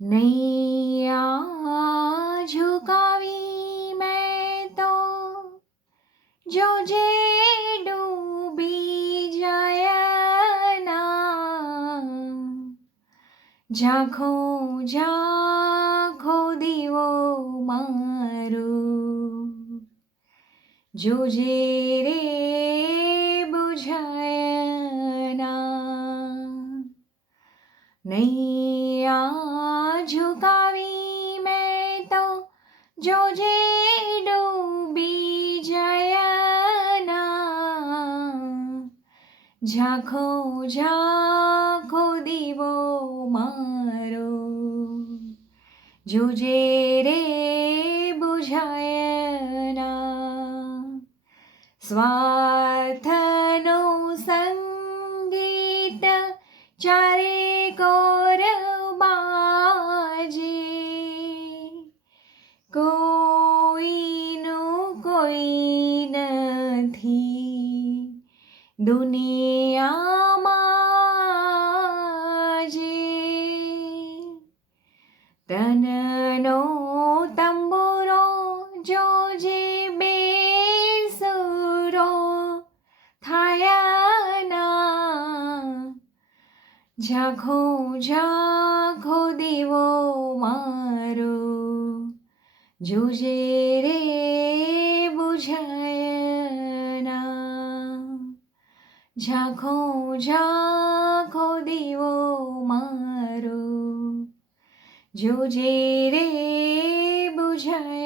નૈયા ઝુકાવી મેં તો જોજે ડૂબી જાય ના, ઝાંખો ઝાંખો દીવો મારો જોજે રે બુઝાય ના. નૈયા ઝુકાવી મેં તો જોજે ડૂબી જાય ના, ઝાંખો ઝાંખો દીવો મારો જોજે રે બુઝાય ના. સ્વાર્થનું સંગીત ચારે કોર બાજે, કોઈનું કોઈ નથી દુનિયામાં જે. તનનો તંબુરો જોજે બેસુરો થાયા ના, ઝાંખો ઝાંખો દીવો મારો જોજે રે બુઝાય ના, ઝાંખો ઝાંખો દીવો મારો જોજે રે બુઝાય